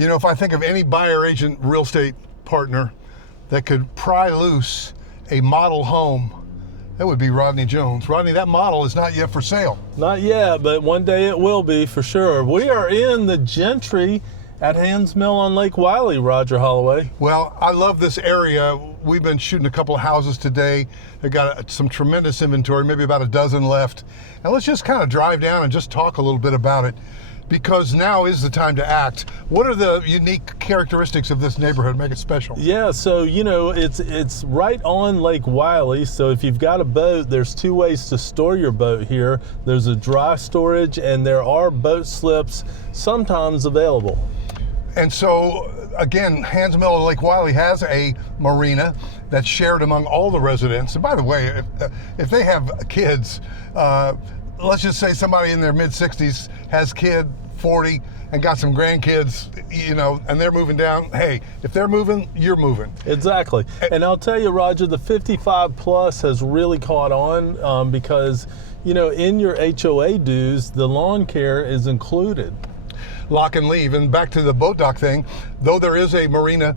You know, if I think of any buyer agent real estate partner that could pry loose a model home, that would be Rodney Jones. Rodney, that model is not yet for sale. Not yet, but one day it will be for sure. We are in the Gentry at Handsmill on Lake Wylie, Roger Holloway. Well, I love this area. We've been shooting a couple of houses today. They got some tremendous inventory, maybe about a dozen left. And let's just kind of drive down and just talk a little bit about it, because now is the time to act. What are the unique characteristics of this neighborhood make it special? Yeah, so you know, it's right on Lake Wylie, so if you've got a boat, there's two ways to store your boat here. There's a dry storage, and there are boat slips sometimes available. And so, again, Handsmill of Lake Wylie has a marina that's shared among all the residents. And by the way, if they have kids, let's just say somebody in their mid-60s has kid 40 and got some grandkids, you know, and they're moving down. Hey, if they're moving, you're moving. Exactly. And I'll tell you, Roger, the 55 plus has really caught on because, you know, in your HOA dues, the lawn care is included. Lock and leave. And back to the boat dock thing, though there is a marina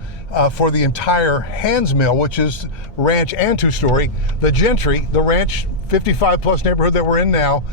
for the entire Handsmill, which is ranch and two-story, the Gentry, the ranch 55 plus neighborhood that we're in now,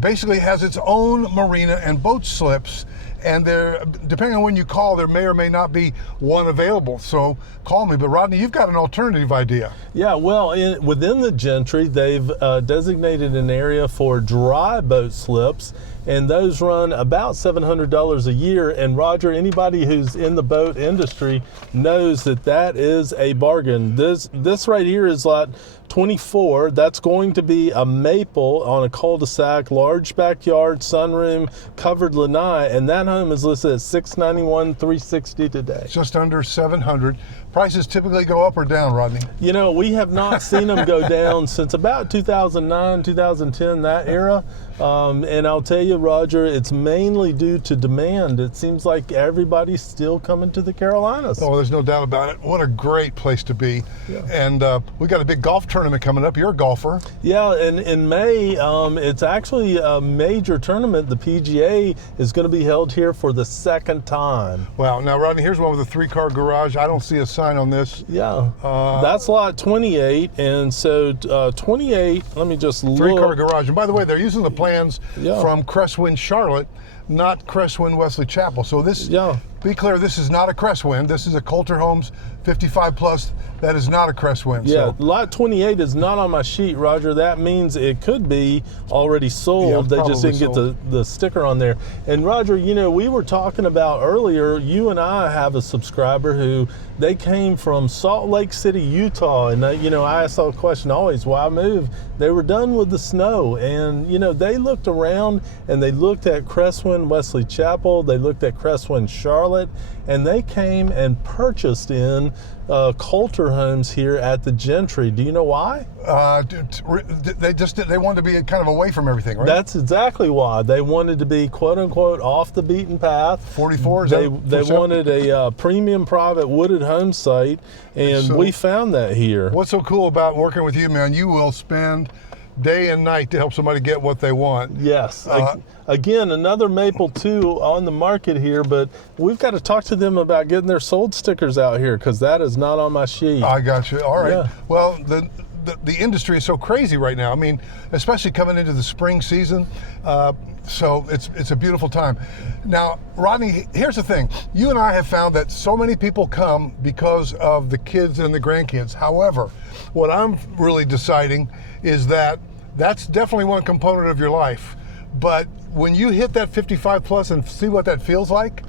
basically has its own marina and boat slips. And there, depending on when you call, there may or may not be one available. So call me. But Rodney, you've got an alternative idea. Yeah, well, within the Gentry, they've designated an area for dry boat slips, and those run about $700 a year. And Roger, anybody who's in the boat industry knows that that is a bargain. This right here is lot 24. That's going to be a maple on a cul-de-sac, large backyard, sunroom, covered lanai, and that home is listed at $691,360 $360 today. Just under 700. Prices typically go up or down, Rodney? You know, we have not seen them go down since about 2009, 2010, that era. And I'll tell you, Roger, it's mainly due to demand. It seems like everybody's still coming to the Carolinas. Oh, there's no doubt about it. What a great place to be. Yeah. And we got a big golf tournament coming up. You're a golfer. Yeah, and in May, it's actually a major tournament. The PGA is going to be held here for the second time. Wow. Now, Rodney, here's one with a 3-car garage. I don't see a sign on this. Yeah, that's lot 28, and so 28, let me just look. 3-car garage. And by the way, they're using the plans from Crestwind, Charlotte, not Crestwind, Wesley Chapel. So this, be clear, this is not a Crestwind. This is a Coulter Homes 55 plus. That is not a Crestwind. Yeah, so. lot 28 is not on my sheet, Roger. That means it could be already sold. Yeah, they just didn't get the sticker on there. And Roger, you know, we were talking about earlier, you and I have a subscriber who, they came from Salt Lake City, Utah. And, you know, I asked the question always, why move? They were done with the snow. And, you know, they looked around and they looked at Crestwind, Wesley Chapel. They looked at Crestwind, Charlotte. And they came and purchased in Coulter Homes here at the Gentry. Do you know why? They wanted to be kind of away from everything, right? That's exactly why. They wanted to be, quote unquote, off the beaten path. 44? They wanted a premium private wooded home site, and so, we found that here. What's so cool about working with you, man? You will spend day and night to help somebody get what they want. Yes. Again, another Maple 2 on the market here, but we've got to talk to them about getting their sold stickers out here, because that is not on my sheet. I got you. All right. Yeah. Well, the industry is so crazy right now. I mean, especially coming into the spring season. So it's a beautiful time. Now, Rodney, here's the thing. You and I have found that so many people come because of the kids and the grandkids. However, what I'm really deciding is that that's definitely one component of your life. But when you hit that 55 plus and see what that feels like,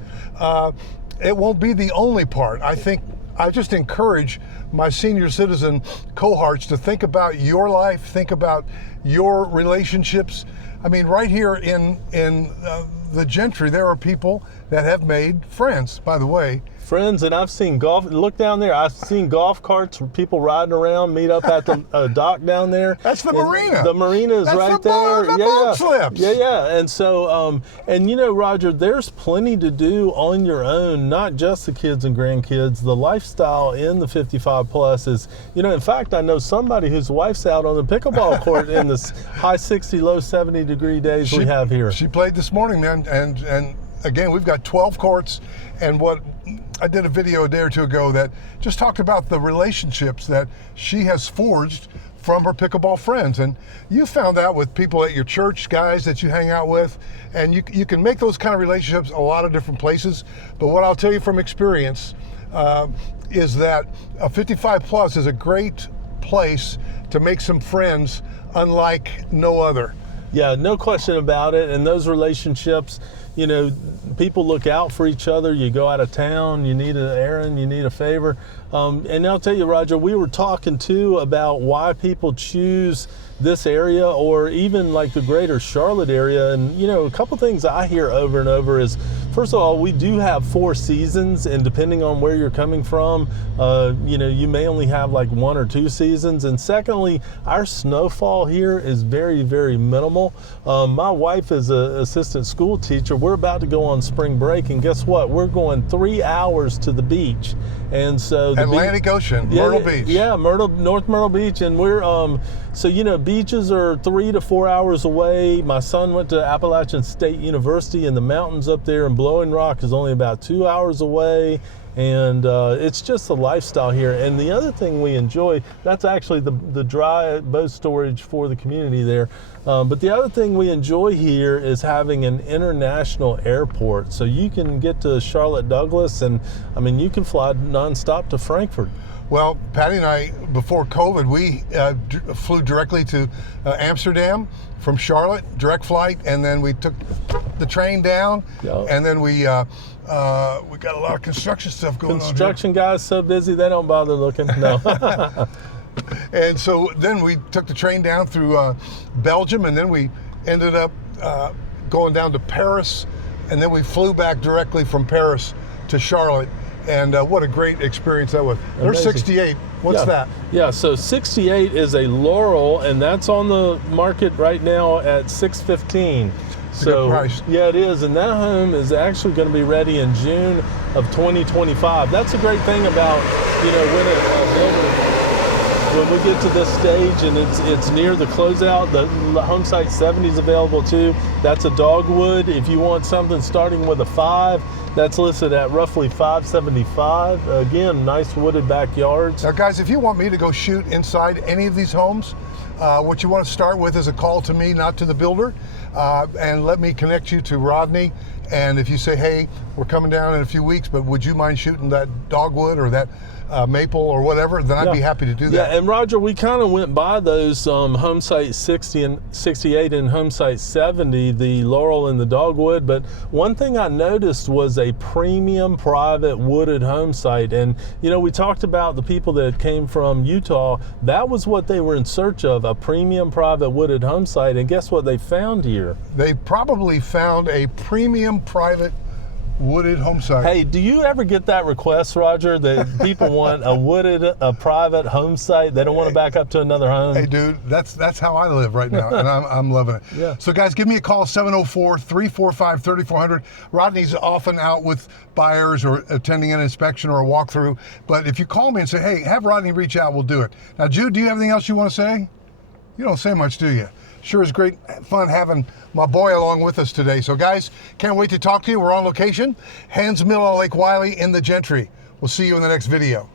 it won't be the only part. I think I just encourage my senior citizen cohorts to think about your life, think about your relationships. I mean, right here in the Gentry, there are people that have made friends, by the way. Friends, and I've seen golf, look down there, I've seen golf carts, people riding around, meet up at the dock down there. That's the marina. The marina is right there. The boat slips. Yeah. And so, and you know, Roger, there's plenty to do on your own, not just the kids and grandkids. The lifestyle in the 55 plus is, you know, in fact, I know somebody whose wife's out on the pickleball court in this high 60, low 70 degree days we have here. She played this morning, man, and again, we've got 12 courts, and what I did a video a day or two ago that just talked about the relationships that she has forged from her pickleball friends. And you found out with people at your church, guys that you hang out with, and you can make those kind of relationships a lot of different places. But what I'll tell you from experience is that a 55 plus is a great place to make some friends unlike no other. Yeah, no question about it. And those relationships, you know, people look out for each other. You go out of town, you need an errand, you need a favor. And I'll tell you, Roger, we were talking too about why people choose this area or even like the greater Charlotte area. And, you know, a couple things I hear over and over is, first of all, we do have 4 seasons, and depending on where you're coming from, you know, you may only have like 1 or 2 seasons. And secondly, our snowfall here is very, very minimal. My wife is an assistant school teacher. We're about to go on spring break, and guess what? We're going 3 hours to the beach. And so the Atlantic Ocean, Myrtle Beach. Yeah, North Myrtle Beach, and we're so you know, beaches are 3 to 4 hours away. My son went to Appalachian State University in the mountains up there, and Blowing Rock is only about 2 hours away. And it's just the lifestyle here. And the other thing we enjoy, that's actually the dry boat storage for the community there. But the other thing we enjoy here is having an international airport. So you can get to Charlotte Douglas, and I mean, you can fly nonstop to Frankfurt. Well, Patty and I, before COVID, we flew directly to Amsterdam from Charlotte, direct flight, and then we took the train down, and then we got a lot of construction stuff going on. Construction guys so busy they don't bother looking. No. And so then we took the train down through Belgium, and then we ended up going down to Paris, and then we flew back directly from Paris to Charlotte. And what a great experience that was. There's 68. What's that? Yeah, so 68 is a Laurel, and that's on the market right now at $615. So good price. Yeah, it is, and that home is actually going to be ready in June of 2025. That's a great thing about, you know, when a builder, when we get to this stage and it's near the closeout, the Homesite 70 is available too. That's a dogwood. If you want something starting with a 5, that's listed at roughly $575. Again, nice wooded backyards. Now, guys, if you want me to go shoot inside any of these homes, what you want to start with is a call to me, not to the builder, and let me connect you to Rodney. And if you say, hey, we're coming down in a few weeks, but would you mind shooting that dogwood or that maple or whatever, then I'd be happy to do that. Yeah, and Roger, we kind of went by those Homesite 60 and 68 and Homesite 70, the Laurel and the dogwood, but one thing I noticed was a premium private wooded homesite. And, you know, we talked about the people that came from Utah. That was what they were in search of, a premium private wooded homesite. And guess what they found here? They probably found a premium private wooded home site. Hey, do you ever get that request, Roger, that people want a private home site? They don't want to back up to another home? Hey, dude, that's how I live right now, and I'm loving it. Yeah. So, guys, give me a call, 704-345-3400. Rodney's often out with buyers or attending an inspection or a walkthrough, but if you call me and say, hey, have Rodney reach out, we'll do it. Now, Jude, do you have anything else you want to say? You don't say much, do you? Sure is great fun having my boy along with us today. So guys, can't wait to talk to you. We're on location, Handsmill on Lake Wylie in the Gentry. We'll see you in the next video.